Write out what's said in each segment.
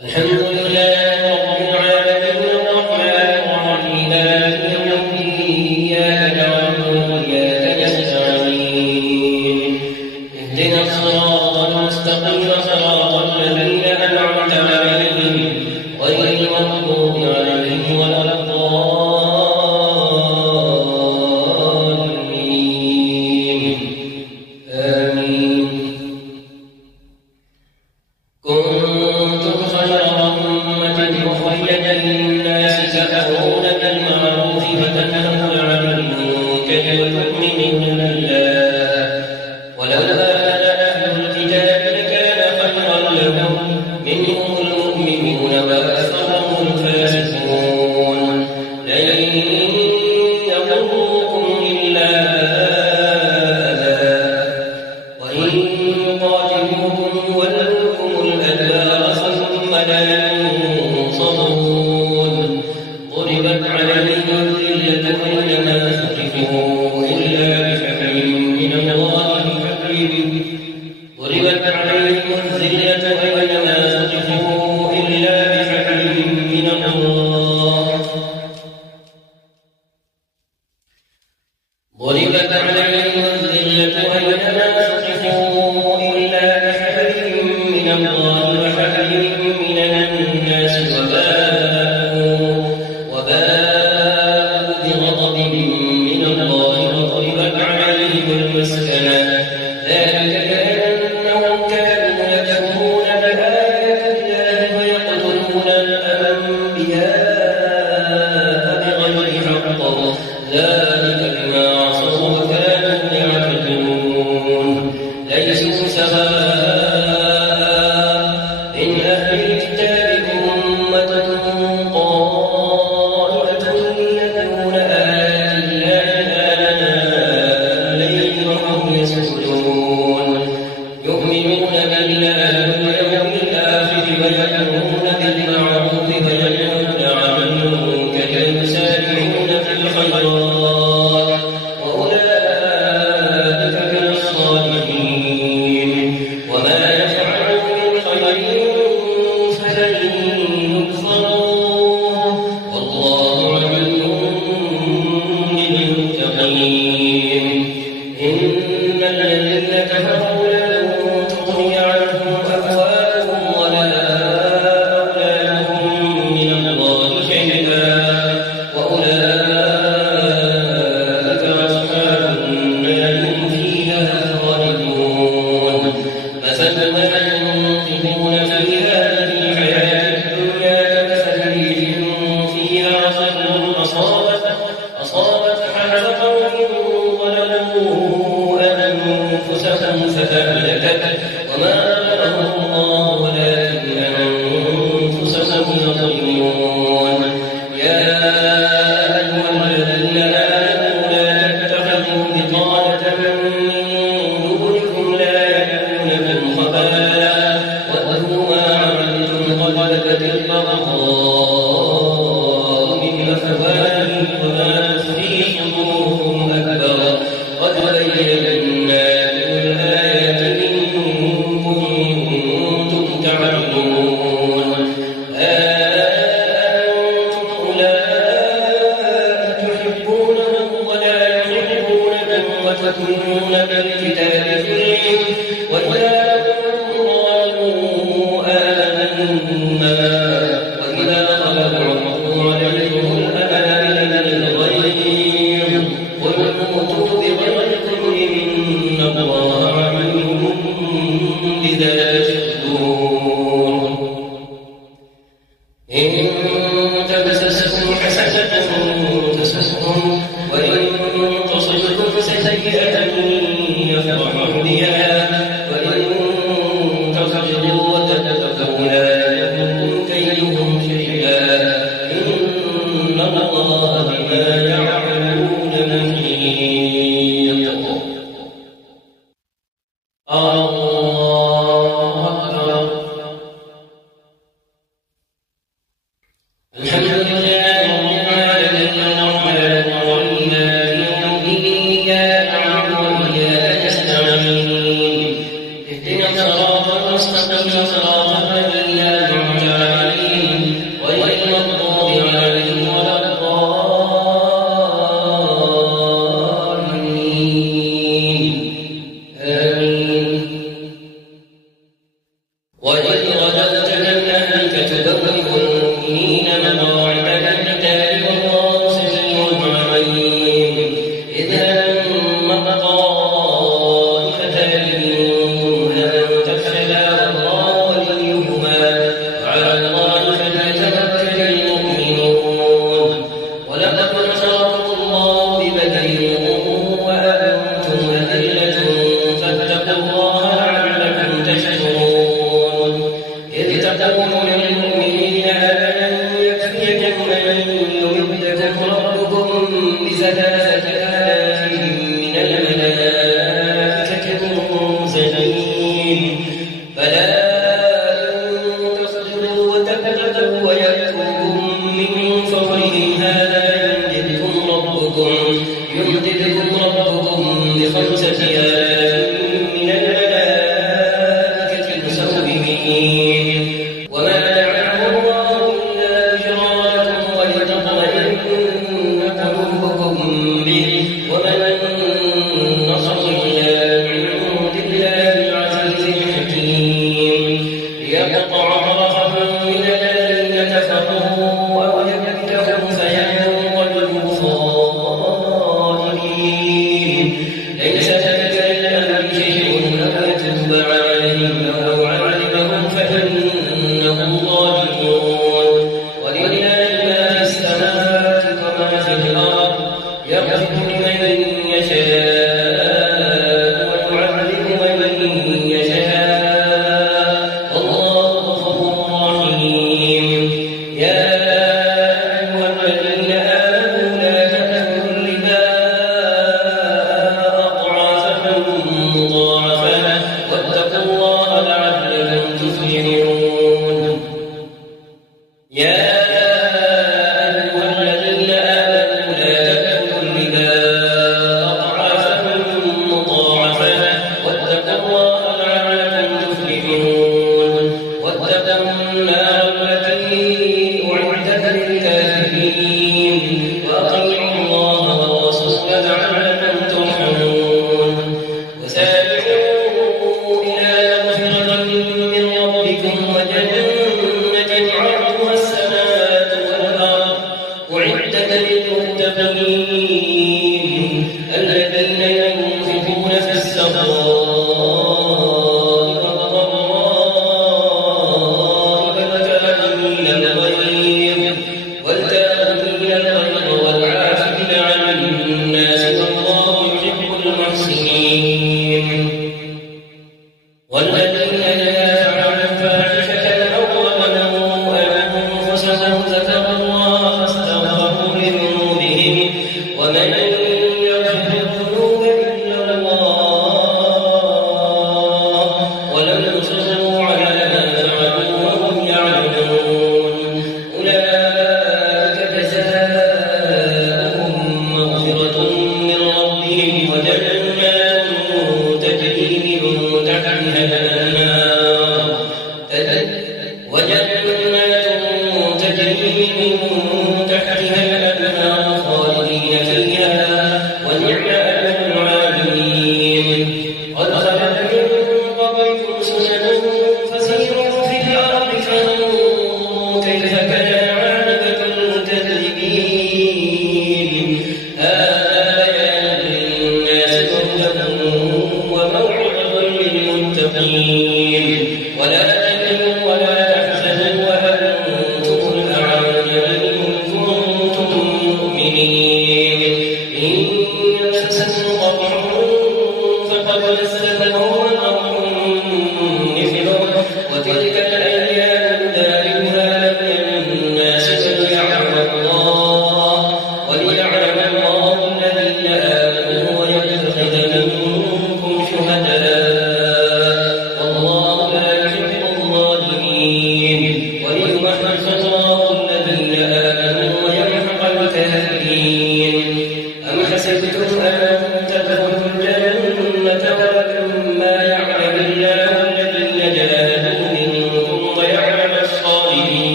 الحمد لله ينصرون ضربت عليهم الذلة أينما ثقفوا إلا بحبل من الله ضربت عليهم الذلة أينما ثقفوا إلا بحبل من الله ضربت عليهم الذلة أينما ثقفوا إلا بحبل من الله وحبل من الناس وباءوا بغضب من الله وضربت عليهم المسكنة ذلك بأنهم كانوا يكفرون بآيات الله ويقتلون الأنبياء بغير حق ذلك بما عصوا وكانوا يعتدون ليسوا سواء من أهل الكتاب أمة قائمة يتلون آيات الله آناء الليل وهم يسجدون يؤمنون بالله واليوم الآخر ويأمرون بالمعروف وينهون عن المنكر ويسارعون في الخيرات وأولئك من الصالحين وما يفعلوا من خير فلن يكفروه والله عليم بالمتقين إن الذين كفروا لن تغني عنهم أموالهم ولا أولادهم من الله شيئا وأولئك أصحاب النار هم فيها خالدون مثل ما ينفقون في هذه الحياة الدنيا كمثل ريح فيها صر أصابت حرث قوم ظلموا أنفسهم فأهلكت وما أمرهم الله ولكن أنفسهم يظلمون يا أيها الذين آمنوا لا تتخذوا بطانة من دونكم لا يألونكم خبالا ودوا ما عملتم قد بدت البغضاء من أفواههم وما تخفي صدورهم أكبر قد بينا لكم الآيات إن كنتم تعلمون أنتم أولئك تحبونهم ولا يحبونكم وتكونون بالكتاب فيهم وإذا قالوا آمنا وإذا خلوا عرضوا عليكم الأمانة للغيظ قل موتوا بغيظكم إن الله عليم بذات الصدور إن تمسسكم حسنة تسؤهم وإن تصبكم سيئة يفرحوا بها وإن تصبروا وتتقوا لا يضركم كيدهم شيئا إن الله بما يعملون محيط الله أكبر الحمد لله رب العالمين الرحمن الرحيم مالك يوم الدين إياك نعبد وإياك نستعين اهدنا الصراط المستقيم صراط الذين أنعمت عليهم غير المغضوب عليهم ولا الضالين آمين وإذ رددت من أهلك تبوئ المؤمنين مقاعد للقتال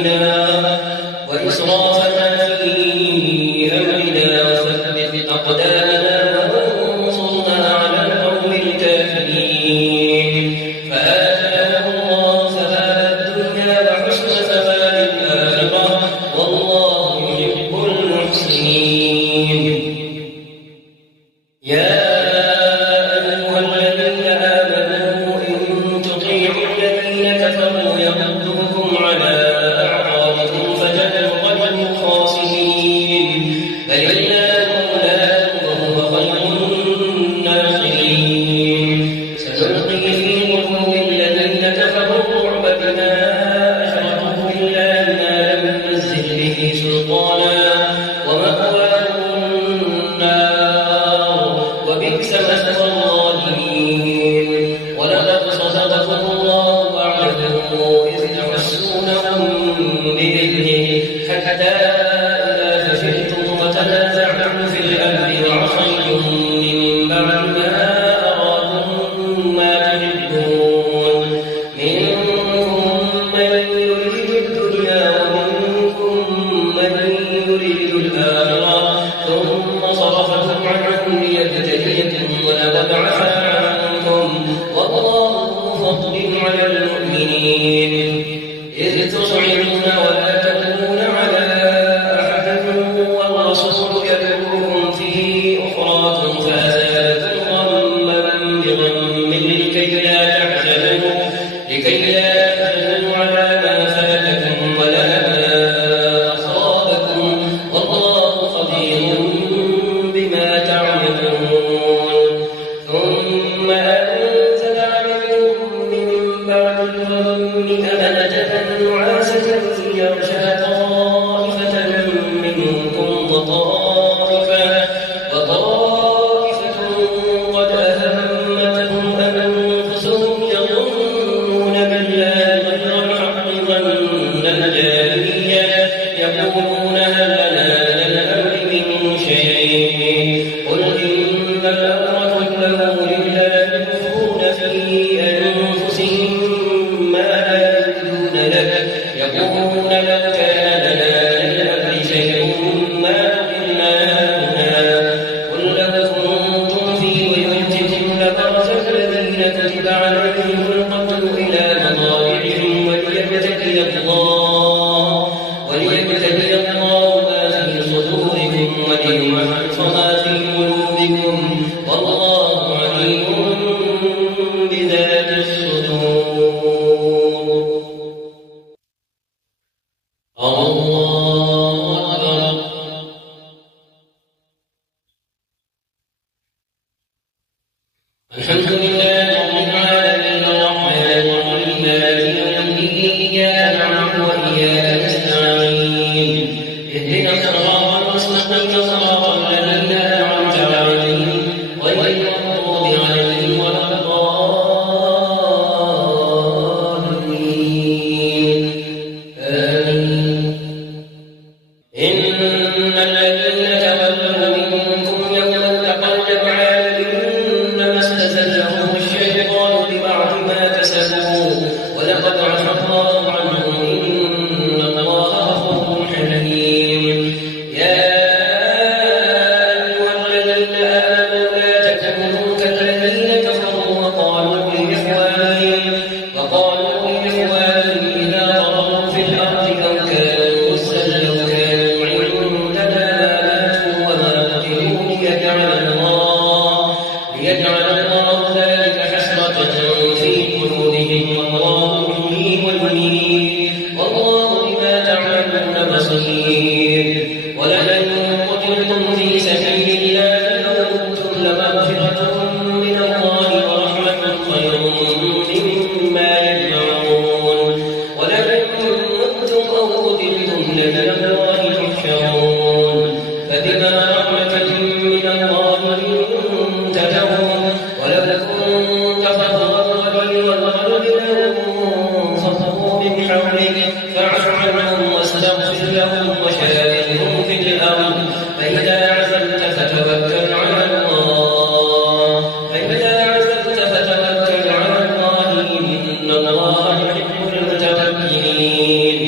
أمرنا وإسرافنا في أمرنا وثبت أقدامنا وانصرنا على القوم الكافرين فآتاهم الله ثواب الدنيا وحسن ثواب الآخرة والله يحب المحسنين. يا أيها الذين آمنوا إن تطيعوا الذين كفروا يردوكم على أعقابكم فتنقلبوا خاسرين بل الله مولاكم وهو خير الناصرين. سنلقي في قلوب الذين كفروا الرعب بما أشركوا بالله ما لم ينزل به سلطانا ومأواهم النار وبئس مثوى الظالمين. ولقد صدقكم الله وعده إذ تحسونهم بإذنه حتى إذا فشلتم وتنازعتم في الأمر وعصيتم من بعد ما أراكم ما تحبون منكم من يريد الدنيا ومنكم من يريد الآخرة ثم صرفكم عنهم ليبتليكم ولقد عفا عنكم والله ذو فضل على المؤمنين. إذ تصعدون ولا تلوون على أحد والرسول يدعوكم في أخراكم فأزالكم غما بغم لكي لا تحزنوا على ما فاتكم ولا ما أصابكم والله خبير بما تعملون. ثم أنزل عليكم من بعد الغم أمنة نعاسا يغشى طائفة منكم وطائفة قد أهمتهم أنفسهم يظنون بالله غير الحق ظن الجاهلية يقولون هل لنا من الأمر من شيء قل إن الأمر كله لله يخفون في أنفسهم ما لا يبدون لك يقولون لو كان لنا من الأمر شيء ما قلنا هنا قل لو كنتم في بيوتكم لبرز الذين كتب عليهم القتل إلى مضاجعهم وليبتلي الله ما في صدوركم وليمحص ما في قلوبكم والله عليم بذات الصدور. الله أكبر. الحمد لله رب العالمين الرحمن الرحيم مالك يوم الدين إياك نعبد وإياك نستعين اهدنا الصراط المستقيم صراط الذين أنعمت عليهم غير المغضوب عليهم ولا الضالين آمين. إن الذين تولوا منكم يوم التقى الجمعان إنما استزلهم الشيطان ببعض ما كسبوا ولقد عفا الله عنهم إن الله غفور حليم. يا أيها الذين آمنوا لا تكونوا كالذين كفروا وقالوا لإخوانهم إذا ضربوا في الأرض لو كانوا غزا لو كانوا عندنا ما ماتوا وما قتلوا ليجعل الله ذلك حسرة في قلوبهم والله يحيي ويميت والله بما تعملون بصير. ولئن قتلتم في سبيل الله أو متم لمغفرة من الله ورحمة خير مما يجمعون. ولئن متم أو قتلتم لإلى الله تحشرون. فبما رحمة من الله لنت لهم ولو كنت فظا غليظ القلب لانفضوا من حولك فاعف عنهم واستغفر لهم وشاورهم في الأمر فإذا عزمت فتوكل على الله إن الله يحب المتوكلين.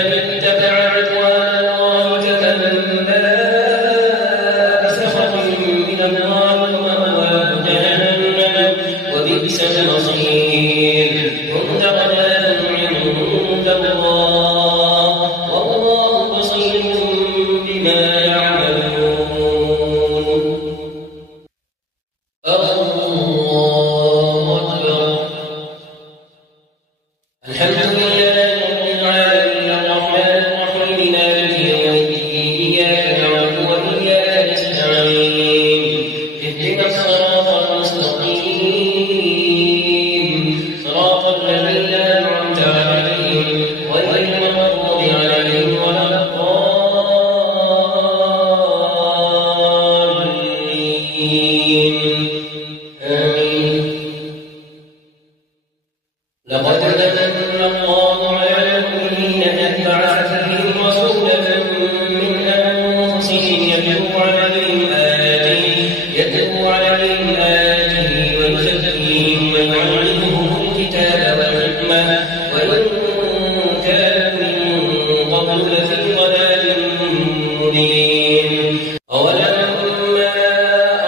أفمن اتبع رضوان الله كمن باء بسخط من الله ومأواه جهنم وبئس المصير هم درجات عند الله والله بصير بما يعملون. الله أكبر. الحمد لله رب العالمين الرحمن الرحيم مالك يوم الدين إياك نعبد وإياك نستعين اهدنا الصراط المستقيم صراط الذين أنعمت عليهم غير المغضوب عليهم ولا الضالين آمين. لقد من الله على المؤمنين إذ بعث فيهم رسولا من أنفسهم يتلو عليهم آياته ويزكيهم ويعلمهم الكتاب والحكمة وإن كانوا من قبل لفي ضلال مبين. أولما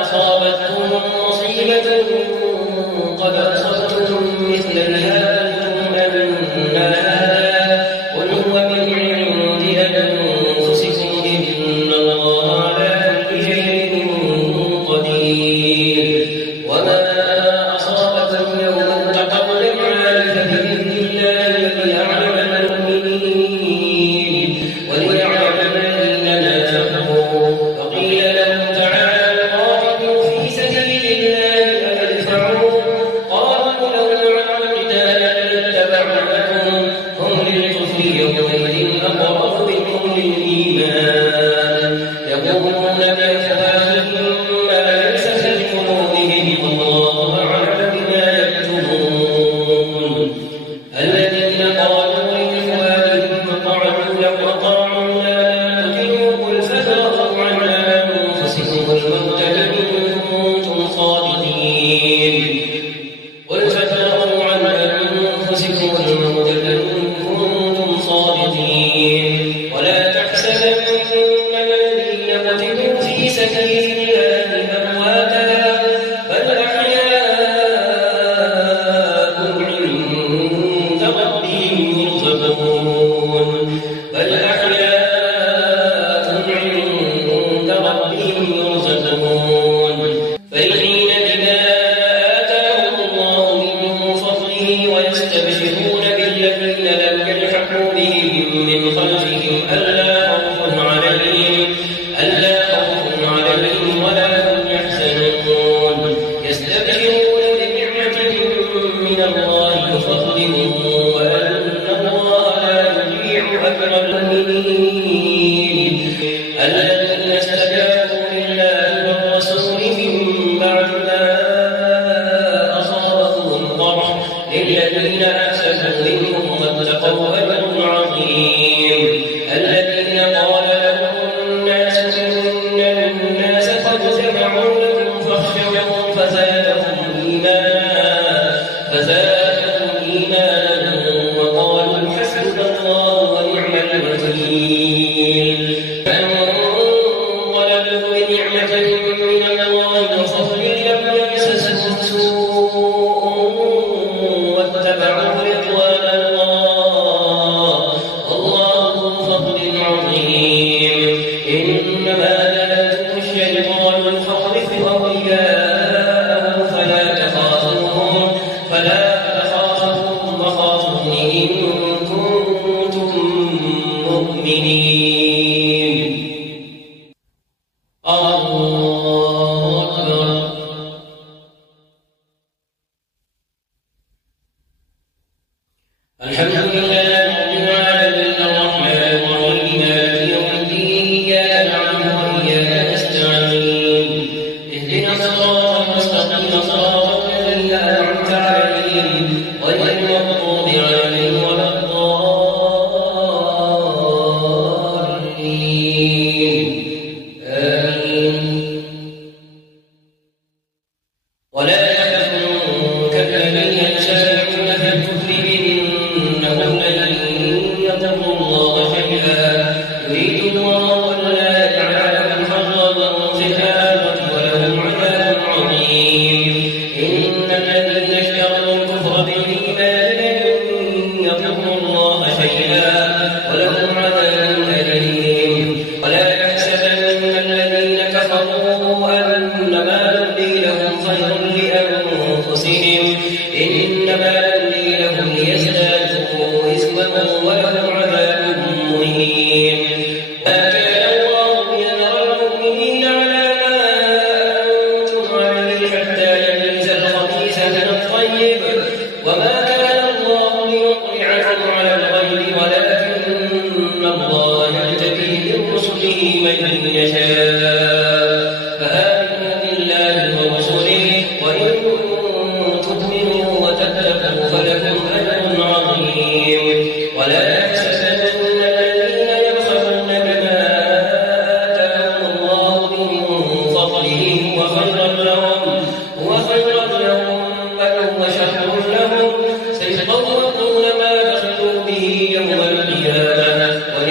أصابتهم مصيبة قد أصبتم مثلها قل هو من عند أنفسكم إن الله على كل شيء قدير. وما أصابكم يوم التقى الجمعان فبإذن الله وليعلم المؤمنين وليعلم الذين نافقوا. فقيل لهم تعالوا قاتلوا في سبيل الله فادفعوا قالوا لو نعلم قتالا لاتبعناكم هم للكفر يومئذ أقرب منهم للإيمان يقولون بأفواههم ما ليس في قلوبهم والله أعلم بما يكتمون. الذين قالوا لإخوانهم وقعدوا لو أطاعونا ما قتلوا قل فذروا عن أنفسكم الموت إن كنتم صادقين. قل فذروا عن أنفسكم الموت إن كنتم صادقين. ولا تحسبن الذين قتلوا في سبيل الله أمواتا بل أحياء عند ربهم يرزقون. فرحين بما آتاهم الله من فضله ويستبشرون بالذين لم يلحقوا بهم من خلفهم ألا خوف عليهم ولا هم يحزنون. يستبشرون بنعمة من الله وفضل وأن الله لا يضيع أجر المؤمنين الذين استجابوا لله والرسول من بعد ما أصابهم القرح للذين أحسنوا منهم واتقوا أجر عظيم. الذين قال لهم الناس إن الناس قد جمعوا لكم فاخشوهم فزادهم إيمانا وقالوا حسبنا الله ونعم الوكيل. فانقلبوا بنعمة من الله وفضل لم يمسسهم سوء واتبعوا رضوان الله والله ذو فضل عظيم. إنما ذلكم الشيطان يخوف أولياءه فلا تخافوهم وخافوني إن كنتم مؤمنين. الله أكبر. الحمد لله رب العالمين الرحمن الرحيم مالك يوم الدين إياك نعبد وإياك نستعين اهدنا الصراط المستقيم صراط الذين أنعمت عليهم غير المغضوب عليهم ولا الضالين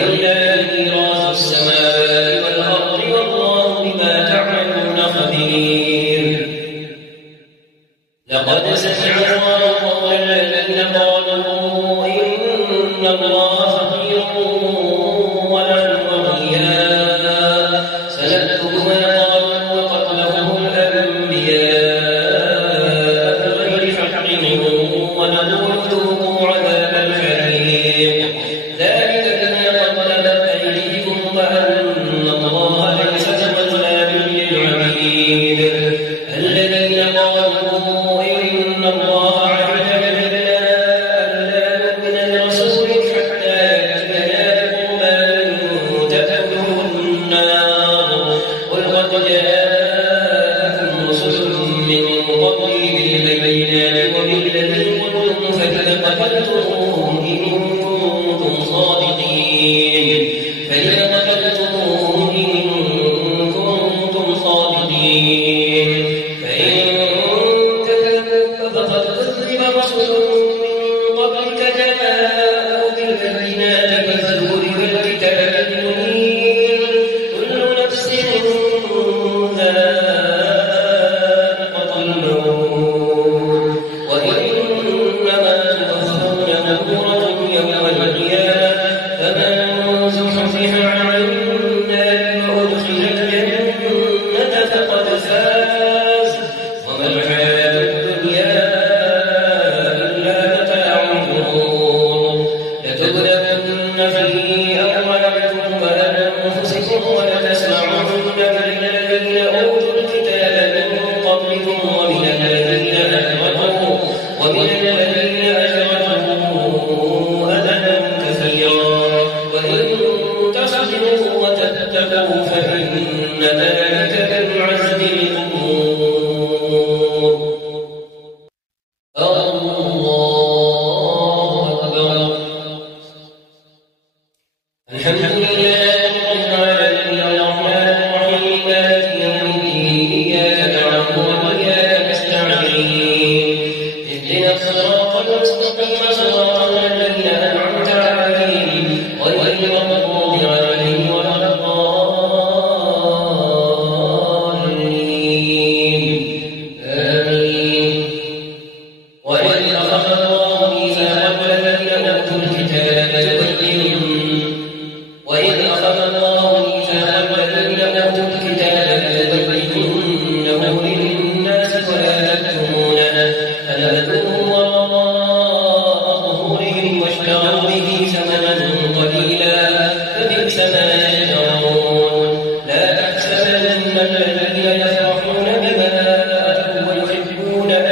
ولله ميراث السماوات والأرض والله بما تعملون خبير. لقد سمع الله قول الذين قالوا إن الله فقير ونحن أغنياء سنكتب ما قالوا وقتلهم الأنبياء بغير حق ونقول ذوقوا عذاب الحريق ذلك بما قدمت أيديكم وأن الله ليس بظلام للعبيد. الذين قالوا إن الله عهد بنا ألا نؤمن لرسول حتى يأتينا بقربان تأكله النار قل قد جاءكم رسل من قبلي بالبينات وبالذي قلتم فلم قتلتموهم إن كنتم صادقين فإن كذبوك فقد كذب رسل من قبلك جاءوا بالبينات والزبر والكتاب المنير كل نفس ذائقة الموت وإنما توفون أجوركم يوم القيامة فمن زحزح عن النار وأدخل الجنة فقد فاز وما الحياة الدنيا إلا متاع الغرور. لتبلغن في أموالكم وأنفسكم ولتسمعن من الذين أوتوا الكتاب من قبلكم ومن الذين أشركوا أذى كثيرا وإن تصبروا وتتقوا فإن ذلك من عزم الأمور. الله أكبر. الحمد لله رب العالمين الرحمن الرحيم مالك يوم الدين إياك نعبد وإياك نستعين اهدنا الصراط المستقيم صراط الذين أنعمت عليهم غير المغضوب عليهم ولا وإذ أخذ الله ميثاق الذين أوتوا الكتاب لتبيننه للناس ولا تكتمونه فنبذوه وراء ظهورهم واشتروا به ثمنا قليلا فبئس ما يشترون. لا تحسبن الذين يفرحون بما أتوا ويحبون أن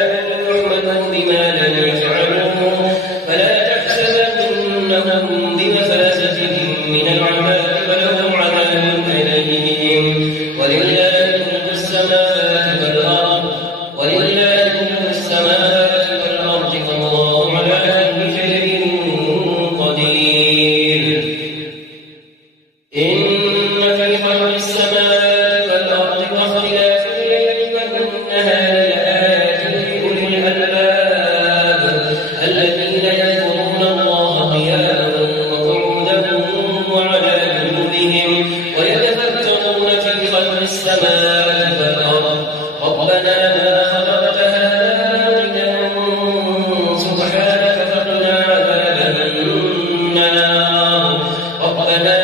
يحمدوا بما لم يفعلوا فلا تحسبنهم بمفازة من العذاب ولهم عذاب أليم. ولله ملك السماوات والأرض والله على كل شيء قدير. إن في خلق السماوات والأرض واختلاف الليل والنهار لآيات لأولي الألباب الذين يذكرون الله قياما وقعودا وعلى جنوبهم ويتفكرون في خلق السماوات والأرض ربنا ما خلقت هذا باطلا سبحانك فقنا عذاب النار. ربنا